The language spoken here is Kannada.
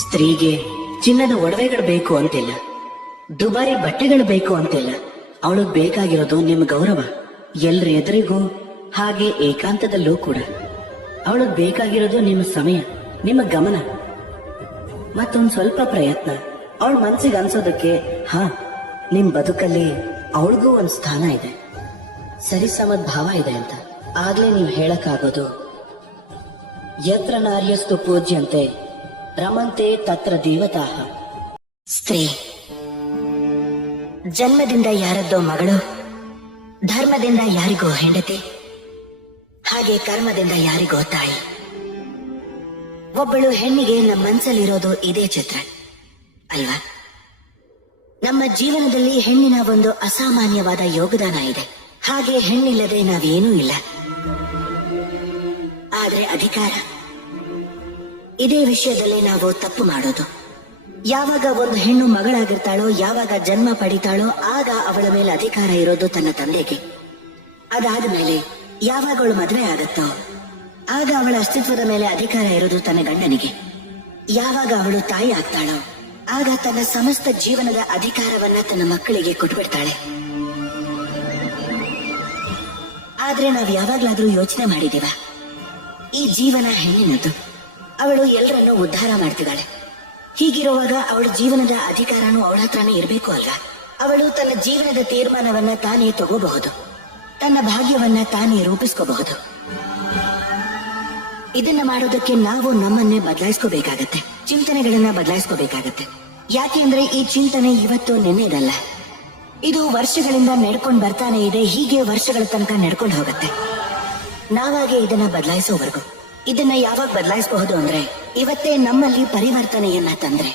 ಸ್ತ್ರೀಗೆ ಚಿನ್ನದ ಒಡವೆಗಳು ಬೇಕು ಅಂತಿಲ್ಲ, ದುಬಾರಿ ಬಟ್ಟೆಗಳು ಬೇಕು ಅಂತಿಲ್ಲ. ಅವಳಿಗೆ ಬೇಕಾಗಿರೋದು ನಿಮ್ಮ ಗೌರವ, ಎಲ್ರ ಎದುರಿಗೂ ಹಾಗೆ ಏಕಾಂತದಲ್ಲೂ ಕೂಡ. ಅವಳಿಗೆ ಬೇಕಾಗಿರೋದು ನಿಮ್ಮ ಸಮಯ, ನಿಮ್ಮ ಗಮನ, ಮತ್ತೊಂದ್ ಸ್ವಲ್ಪ ಪ್ರಯತ್ನ. ಅವಳ ಮನ್ಸಿಗೆ ಅನ್ಸೋದಕ್ಕೆ ಹಾ, ನಿಮ್ ಬದುಕಲ್ಲಿ ಅವಳಿಗೂ ಒಂದ್ ಸ್ಥಾನ ಇದೆ, ಸರಿಸಮದ ಭಾವ ಇದೆ ಅಂತ. ಆಗ್ಲೇ ನೀವು ಹೇಳಕ್ಕಾಗೋದು ಯತ್ರ ನಾರ್ಯಸ್ತು ಪೂಜ್ಯಂತೆ ರಮಂತೆ ತತ್ರ ದೇವತಾಹ. ಸ್ತ್ರೀ ಜನ್ಮದಿಂದ ಯಾರದ್ದೋ ಮಗಳು, ಧರ್ಮದಿಂದ ಯಾರಿಗೋ ಹೆಂಡತಿ, ಹಾಗೆ ಕರ್ಮದಿಂದ ಯಾರಿಗೋ ತಾಯಿ. ಒಬ್ಬಳು ಹೆಣ್ಣಿಗೆ ನಮ್ಮ ಮನಸ್ಸಲ್ಲಿರೋದು ಇದೇ ಚಿತ್ರ ಅಲ್ವಾ? ನಮ್ಮ ಜೀವನದಲ್ಲಿ ಹೆಣ್ಣಿನ ಒಂದು ಅಸಾಮಾನ್ಯವಾದ ಯೋಗದಾನ ಇದೆ. ಹಾಗೆ ಹೆಣ್ಣಿಲ್ಲದೆ ನಾವೇನೂ ಇಲ್ಲ. ಆದ್ರೆ ಅಧಿಕಾರ, ಇದೇ ವಿಷಯದಲ್ಲಿ ನಾವು ತಪ್ಪು ಮಾಡೋದು. ಯಾವಾಗ ಒಂದು ಹೆಣ್ಣು ಮಗಳಾಗಿರ್ತಾಳೋ, ಯಾವಾಗ ಜನ್ಮ ಪಡಿತಾಳೋ, ಆಗ ಅವಳ ಮೇಲೆ ಅಧಿಕಾರ ಇರೋದು ತನ್ನ ತಂದೆಗೆ. ಅದಾದ ಮೇಲೆ ಯಾವಾಗ ಅವಳು ಮದುವೆ ಆಗತ್ತೋ, ಆಗ ಅವಳ ಅಸ್ತಿತ್ವದ ಮೇಲೆ ಅಧಿಕಾರ ಇರೋದು ತನ್ನ ಗಂಡನಿಗೆ. ಯಾವಾಗ ಅವಳು ತಾಯಿ ಆಗ್ತಾಳೋ, ಆಗ ತನ್ನ ಸಮಸ್ತ ಜೀವನದ ಅಧಿಕಾರವನ್ನ ತನ್ನ ಮಕ್ಕಳಿಗೆ ಕೊಟ್ಬಿಡ್ತಾಳೆ. ಆದ್ರೆ ನಾವ್ ಯಾವಾಗ್ಲಾದ್ರೂ ಯೋಚನೆ ಮಾಡಿದೀವ, ಈ ಜೀವನ ಹೆಣ್ಣಿನದ್ದು, ಅವಳು ಎಲ್ಲರನ್ನೂ ಉದ್ಧಾರ ಮಾಡ್ತಿದ್ದಾಳೆ. ಹೀಗಿರುವಾಗ ಅವಳ ಜೀವನದ ಅಧಿಕಾರನೂ ಅವಳ ಹತ್ರನೇ ಇರಬೇಕು ಅಲ್ವಾ? ಅವಳು ತನ್ನ ಜೀವನದ ತೀರ್ಮಾನವನ್ನ ತಾನೇ ತಗೋಬಹುದು, ತನ್ನ ಭಾಗ್ಯವನ್ನ ತಾನೇ ರೂಪಿಸ್ಕೋಬಹುದು. ಇದನ್ನ ಮಾಡೋದಕ್ಕೆ ನಾವು ನಮ್ಮನ್ನೇ ಬದಲಾಯಿಸ್ಕೋಬೇಕಾಗತ್ತೆ, ಚಿಂತನೆಗಳನ್ನ ಬದಲಾಯಿಸ್ಕೋಬೇಕಾಗತ್ತೆ. ಯಾಕೆ ಅಂದ್ರೆ ಈ ಚಿಂತನೆ ಇವತ್ತು ನೆನ್ನೆದಲ್ಲ, ಇದು ವರ್ಷಗಳಿಂದ ನಡ್ಕೊಂಡು ಬರ್ತಾನೆ ಇದೆ. ಹೀಗೆ ವರ್ಷಗಳ ತನಕ ನಡ್ಕೊಂಡು ಹೋಗುತ್ತೆ. ನಾವಾಗೆ ಇದನ್ನ ಬದಲಾಯಿಸೋವರೆಗೂ. ಇದನ್ನ ಯಾವಾಗ ಬದಲಾಯಿಸಬಹುದು ಅಂದ್ರೆ ಇವತ್ತೇ ನಮ್ಮಲ್ಲಿ ಪರಿವರ್ತನೆಯನ್ನ ತಂದ್ರೆ.